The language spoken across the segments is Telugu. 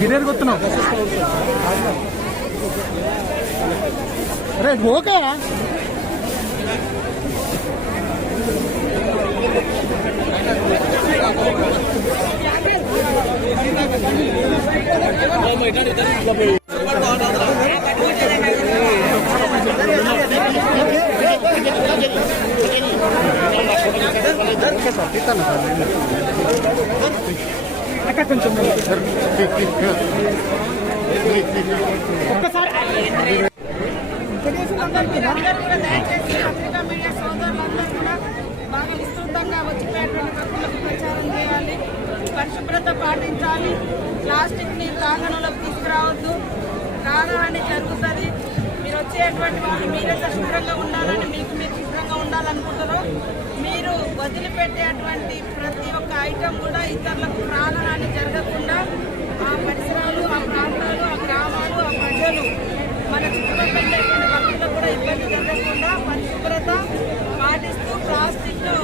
గిరేరు కొత్తున్నావు రైట్ ఓకే కొంచెం దయచేసి పత్రికా మీడియా సోదరులందరూ కూడా బాగా విస్తృతంగా వచ్చిపోయేటువంటి భక్తులకు ప్రచారం చేయాలి, పరిశుభ్రత పాటించాలి, ప్లాస్టిక్ ని ప్రాంగణంలోకి తీసుకురావద్దు, ప్రాణహాని జరుగుతుంది. మీరు వచ్చేటువంటి వాళ్ళు మీరైతే శుభ్రంగా ఉండాలని మీరు శుభ్రంగా ఉండాలనుకుంటారో మీరు వదిలిపెట్టేటువంటి ప్రతి ఒక్క ఐటెం కూడా ఇతరులకు ప్రాణహాని జరగకుండా ఆ పరిసరాలు, ఆ ప్రాంతాలు, ఆ గ్రామాలు, ఆ ప్రజలు మన చుట్టుపక్కల భక్తులకు కూడా ఇబ్బంది జరగకుండా పరిశుభ్రత పాటిస్తూ ప్లాస్టిక్ ను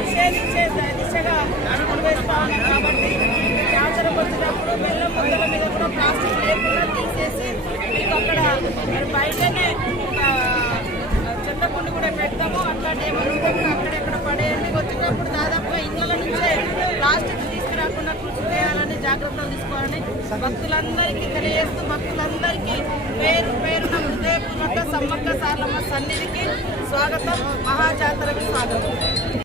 నిషేధించే దిశగా అడుగులు వేస్తా ఉన్నాం. కాబట్టి జాతరకు వచ్చినప్పుడు బెల్లం ముద్దల మీద కూడా ప్లాస్టిక్ లేకుండా తీసేసి మీకు అక్కడ బయటనే చెత్తకుండి కూడా పెడతాము. అట్లాంటి ఏమన్నా అక్కడెక్కడ పడేయండి. వచ్చినప్పుడు దాదాపుగా ఇళ్ళ నుంచే ప్లాస్టిక్ తీసుకురాకుండా కృషి చేయాలని జాగ్రత్తలు తీసుకోవాలని భక్తులందరికీ తెలియజేస్తూ భక్తులందరికీ పేరు పేరున హృదయపూర్వక సమ్మక్క సారలమ్మ సన్నిధికి స్వాగతం, మహాజాతరకు స్వాగతం.